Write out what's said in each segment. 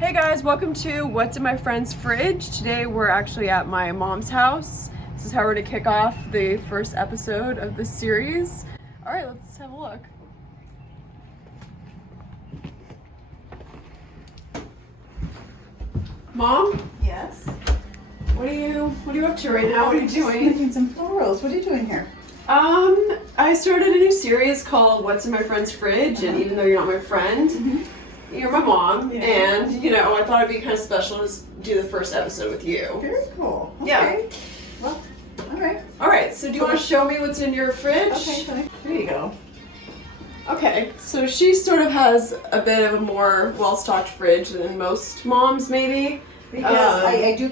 Hey guys, welcome to What's in My Friend's Fridge. Today we're actually at my mom's house. This is how we're gonna kick off the first episode of this series. All right, let's have a look. Mom? Yes? What are you up to right now? What are you doing? Making some florals. What are you doing here? I started a new series called What's in My Friend's Fridge, and even though you're not my friend, you're my mom, and I thought it'd be kind of special to do the first episode with you. Very cool. Okay. Yeah. Well, alright. Alright, so do you want to show me what's in your fridge? Okay, here you go. Okay, so she sort of has a bit of a more well-stocked fridge than most moms, maybe. Because I do.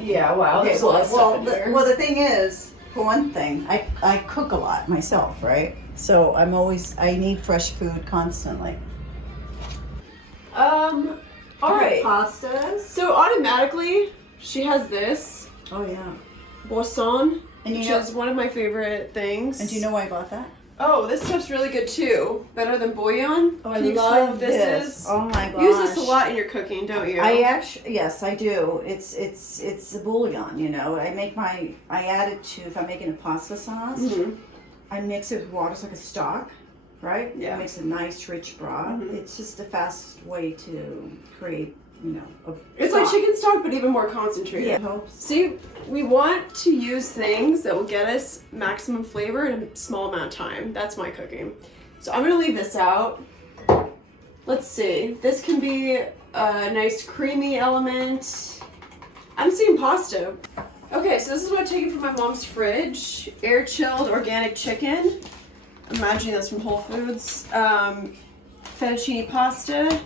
Yeah, wow, Okay, there's a lot of stuff in here. well, the thing is, for one thing, I cook a lot myself, right? So I need fresh food constantly. Alright. Pastas. So automatically, she has this Oh yeah. boursin, And which is one of my favorite things. And do you know why I bought that? Oh, this stuff's really good too. Better than bullion. Oh, Can I you explain love what this is? Oh my gosh. You use this a lot in your cooking, don't you? Yes, I do. It's a bouillon, I add it to, if I'm making a pasta sauce, I mix it with water, it's like a stock, right? Yeah. It makes a nice rich broth. It's just the fastest way to create, a It's like chicken stock, but even more concentrated. Yeah. See, we want to use things that will get us maximum flavor in a small amount of time. That's my cooking. So I'm gonna leave this out. Let's see. This can be a nice creamy element. I'm seeing pasta. Okay, so this is what I'm taking from my mom's fridge. Air chilled organic chicken. I'm imagining that's from Whole Foods. Fettuccine pasta.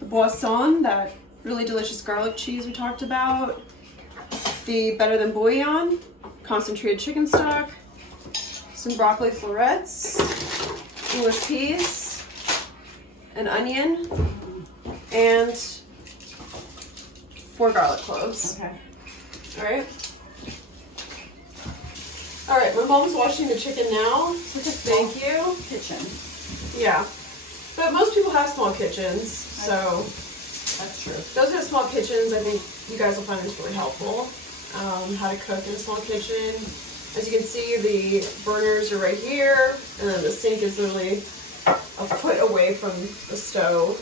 The boursin, that really delicious garlic cheese we talked about. The better than bouillon, concentrated chicken stock. Some broccoli florets. English peas. An onion. And 4 garlic cloves. Okay. Alright. Alright, my mom's washing the chicken now. Thank you. Kitchen. Yeah. But most people have small kitchens, so That's true. those who have small kitchens, I think you guys will find this really helpful. How to cook in a small kitchen. As you can see, the burners are right here, and then the sink is literally a foot away from the stove.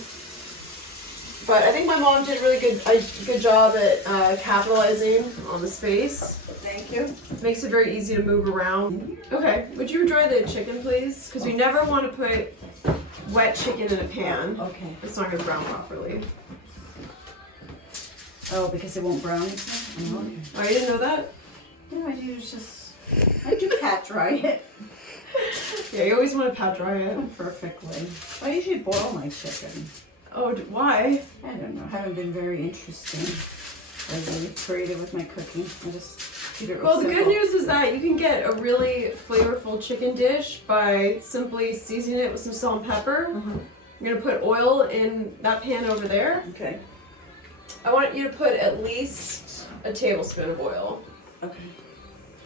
But I think my mom did a really good job at capitalizing on the space. Thank you. Makes it very easy to move around. Okay, would you dry the chicken, please? Because we never want to put wet chicken in a pan. Okay. It's not going to brown properly. Oh, because it won't brown? Oh, okay. Oh, you didn't know that? No, I do pat dry it. Yeah, you always want to pat dry it. Perfectly. I usually boil my chicken. Oh, why? I don't know. I haven't been very interesting. Really creative with my cooking. I just keep it real Well, the simple. good news is that you can get a really flavorful chicken dish by simply seasoning it with some salt and pepper. I'm going to put oil in that pan over there. Okay. I want you to put at least a tablespoon of oil. Okay.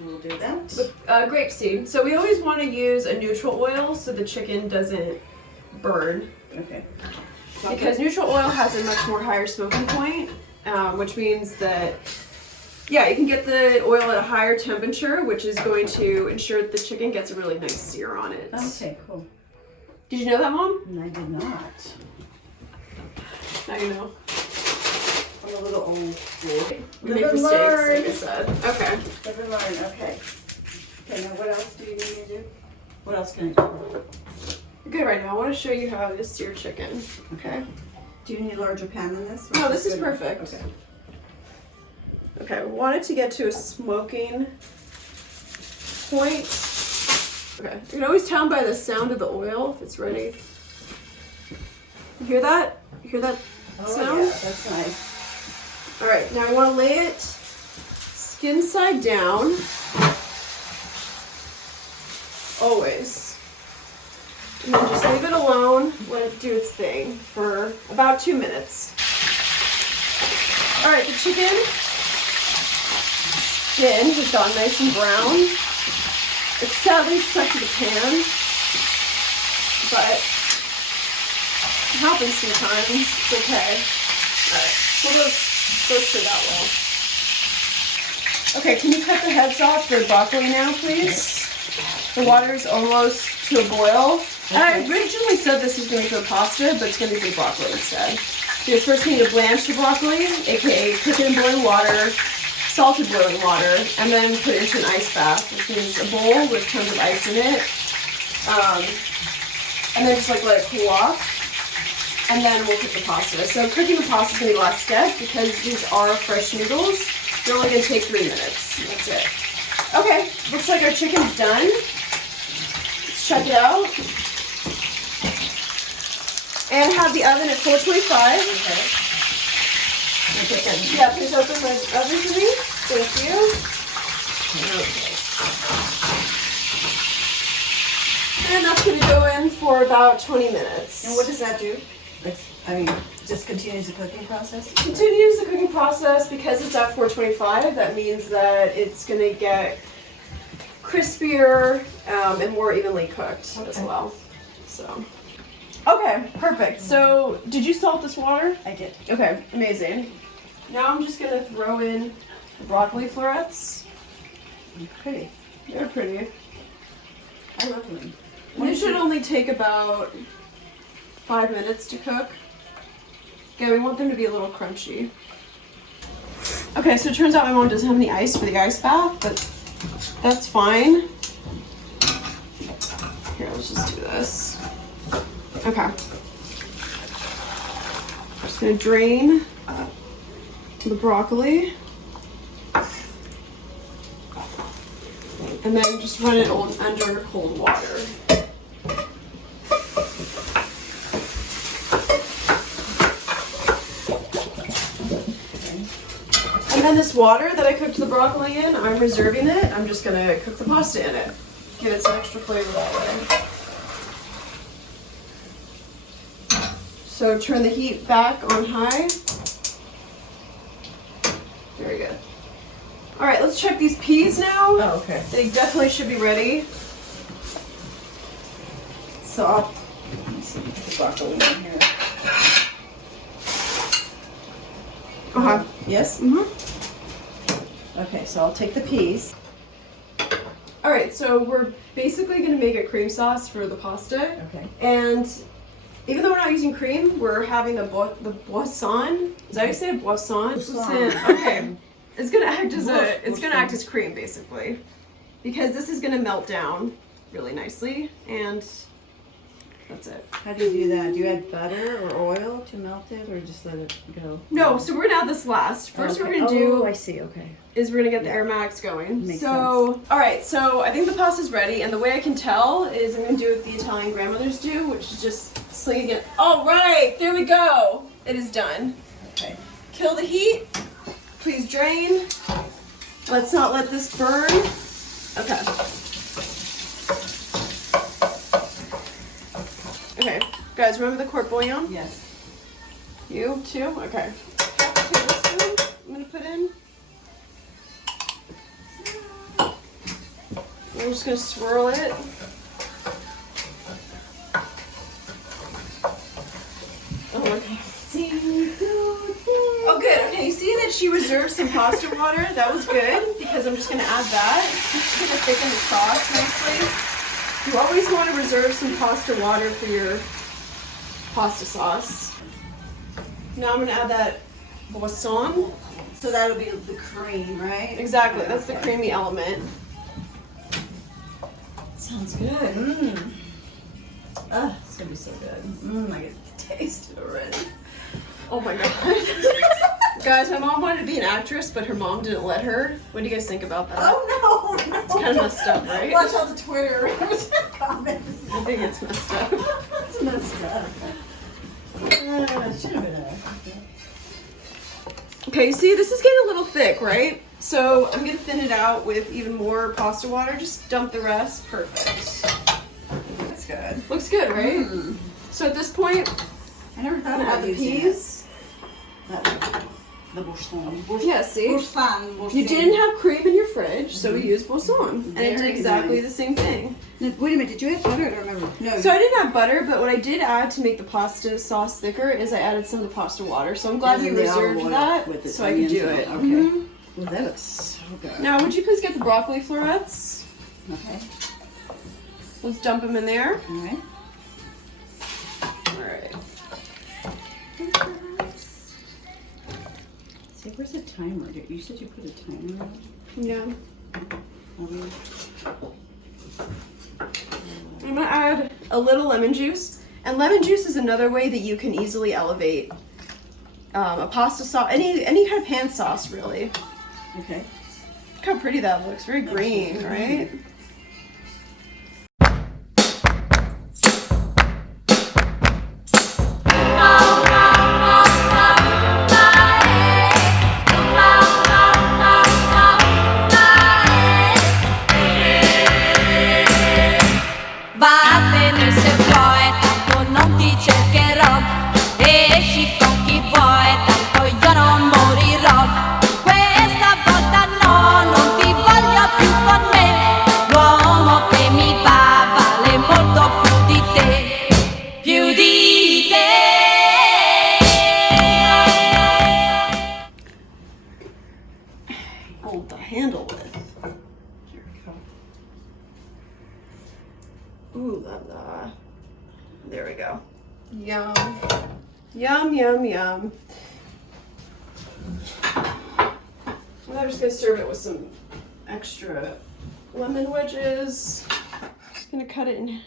We'll do that. With grapeseed. So we always want to use a neutral oil so the chicken doesn't burn. Okay. Because neutral oil has a much more higher smoking point, which means that, yeah, you can get the oil at a higher temperature, which is going to ensure that the chicken gets a really nice sear on it. Okay, cool. Did you know that, Mom? And I did not. Now you know. I'm a little old school. We make mistakes, like I said. Okay. Live and learn. Okay. Okay, now what else do you need me to do? What else can I do? Good right now. I want to show you how to sear chicken. Okay. Do you need a larger pan than this? No, this is perfect. Okay. Okay, we want it to get to a smoking point. Okay, you can always tell by the sound of the oil if it's ready. You hear that? You hear that sound? Yeah, that's nice. All right, now I want to lay it skin side down. Always. And then just leave it alone, let it do its thing for about 2 minutes. All right, the chicken skin has gotten nice and brown. It's sadly stuck to the pan, but happens sometimes. It's okay. Alright, so those turned out well. Okay, can you cut the heads off the broccoli now, please? The water is almost to a boil. And I originally said this was going to be for pasta, but it's going to be for broccoli instead. Because first you need to blanch the broccoli, aka cook it in boiling water, salted boiling water, and then put it into an ice bath, which means a bowl with tons of ice in it. And then just like let it cool off. And then we'll cook the pasta. So cooking the pasta is going to be the last step because these are fresh noodles. They're only going to take 3 minutes. That's it. Okay, looks like our chicken's done. Let's check it out. And have the oven at 425. Okay. Yeah, please open the oven for me. Thank you. Okay. And that's going to go in for about 20 minutes. And what does that do? Just continues the cooking process? Continues the cooking process because it's at 425. That means that it's going to get crispier and more evenly cooked as well. So, okay, perfect. So, did you salt this water? I did. Okay, amazing. Now I'm just going to throw in the broccoli florets. Pretty. They're pretty. I love them. And it should only take about 5 minutes to cook. Okay, we want them to be a little crunchy. Okay, so it turns out my mom doesn't have any ice for the ice bath, but that's fine. Here, let's just do this. Okay. Just gonna drain the broccoli. And then just run it under cold water. And then this water that I cooked the broccoli in, I'm reserving it. I'm just gonna cook the pasta in it. Give it some extra flavor that way. So turn the heat back on high. Very good. All right, let's check these peas now. Oh, okay. They definitely should be ready. So let me see the broccoli in here. Uh-huh. Yes? Mm-hmm. Okay, so I'll take the peas. All right, so we're basically gonna make a cream sauce for the pasta. Okay. And even though we're not using cream, we're having the boursin. Is that how you say it? Boursin? Boursin. Okay. It's gonna act as cream basically, because this is gonna melt down really nicely, and that's it. How do you do that? Do you add butter or oil to melt it, or just let it go? No, so we're gonna add this last. First, Okay. what we're gonna do Oh, I see. Okay. is we're gonna get the aromatics going. Makes All right, so I think the pasta's ready, and the way I can tell is I'm gonna do what the Italian grandmothers do, which is just slinging it. All right, there we go. It is done. Okay. Kill the heat. Please drain. Let's not let this burn. Okay. Okay, guys, remember the court bouillon? Yes. You too? Okay. Half a tablespoon I'm gonna put in. I'm just gonna swirl it. Oh my god. Oh good, okay, you see that she reserved some pasta water? That was good, because I'm just gonna add that. It's gonna thicken the sauce nicely. You always want to reserve some pasta water for your pasta sauce. Now I'm gonna add that boursin. So that'll be the cream, right? Exactly, that's the creamy element. Sounds good. Mmm. Ah, it's gonna be so good. Mmm, I can taste it already. Oh my god. Guys, my mom wanted to be an actress, but her mom didn't let her. What do you guys think about that? Oh no, no. It's kind of messed up, right? Watch all the Twitter comments. I think it's messed up. That's messed up. Should have been a. Okay, see, this is getting a little thick, right? So I'm gonna thin it out with even more pasta water. Just dump the rest. Perfect. That's good. Looks good, right? So at this point, I never I'm thought gonna about add the using peas. That way. the boursin. Yeah, see? Boursin. You didn't have cream in your fridge, so we used boursin. And it did Very exactly nice. the same thing. Now, wait a minute, did you add butter? I don't remember. No. So I didn't have butter, but what I did add to make the pasta sauce thicker is I added some of the pasta water. So I'm glad And you then the olive reserved oil that with the so I could do onions it. and all. Okay. Mhm. Well, that looks so good. Now, would you please get the broccoli florets? Okay. Let's dump them in there. All right. All right. See, where's the timer? You said you put a timer on? Yeah. Are we? I'm gonna add a little lemon juice. And lemon juice is another way that you can easily elevate a pasta sauce, any kind of pan sauce, really. Okay. Look how pretty that looks. Very green, right? Vattene se vuoi, tanto non ti cercherò. Esci con chi vuoi, tanto io non morirò. Questa volta no, non ti voglio più con me. L'uomo che mi va vale molto più di te. Più di te. Hold the handle with. Here we go. Ooh la la. There we go. Yum. Yum, yum, yum. And I'm just gonna serve it with some extra lemon wedges. Just gonna cut it in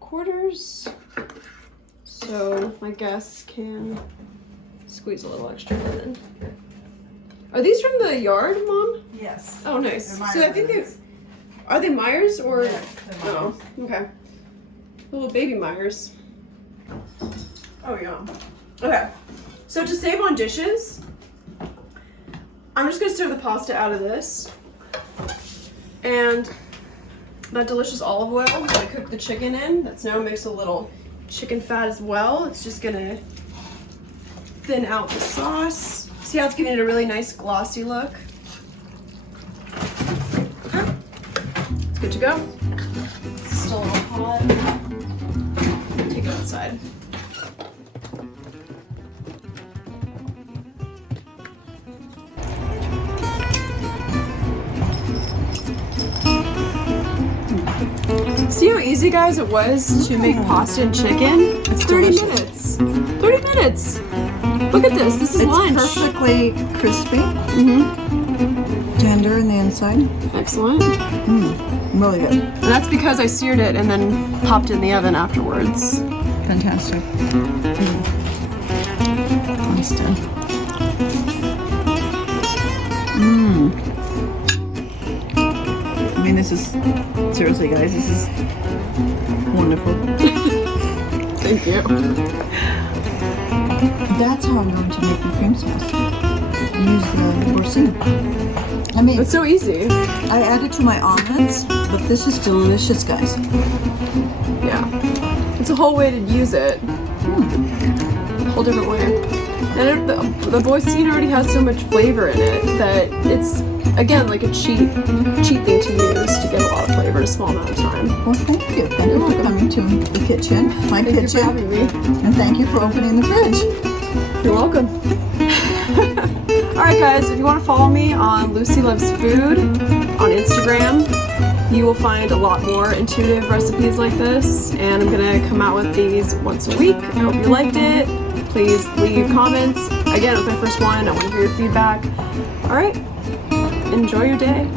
quarters so my guests can squeeze a little extra in. Are these from the yard, Mom? Yes. Oh, nice. They're Meyer So I think they brothers. are they Myers or Yeah, they're oh, Myers. okay. Little baby Myers. Oh yeah. Okay. So to save on dishes, I'm just gonna serve the pasta out of this. And that delicious olive oil that I cooked the chicken in, that's now mixed a little chicken fat as well. It's just gonna thin out the sauce. See how it's giving it a really nice glossy look? Okay. It's good to go. It's still a little hot. Take it outside. See how easy, guys, it was to make pasta and chicken? It's 30 delicious. minutes. 30 minutes. Look at this. This is It's lunch. perfectly crispy, Mm-hmm. tender in the inside. Excellent. Really good. And that's because I seared it and then popped it in the oven afterwards. Fantastic. Pasta. I mean, this is, seriously guys, this is wonderful. Thank you. That's how I'm going to make my cream sauce. Use the boursin. I mean, It's so easy. I add it to my omelets, but this is delicious, guys. Yeah. It's a whole way to use it. A whole different way. And the boursin already has so much flavor in it that it's, again, like a cheat thing to use to get a lot of flavor in a small amount of time. Well, thank you. Thank you for coming to the kitchen, my Thank you for kitchen, having me. and thank you for opening the fridge. You're welcome. Alright guys, if you want to follow me on Lucy Loves Food on Instagram, you will find a lot more intuitive recipes like this, and I'm going to come out with these once a week. I hope you liked it. Please leave comments. Again, it was my first one. I want to hear your feedback. Alright, enjoy your day.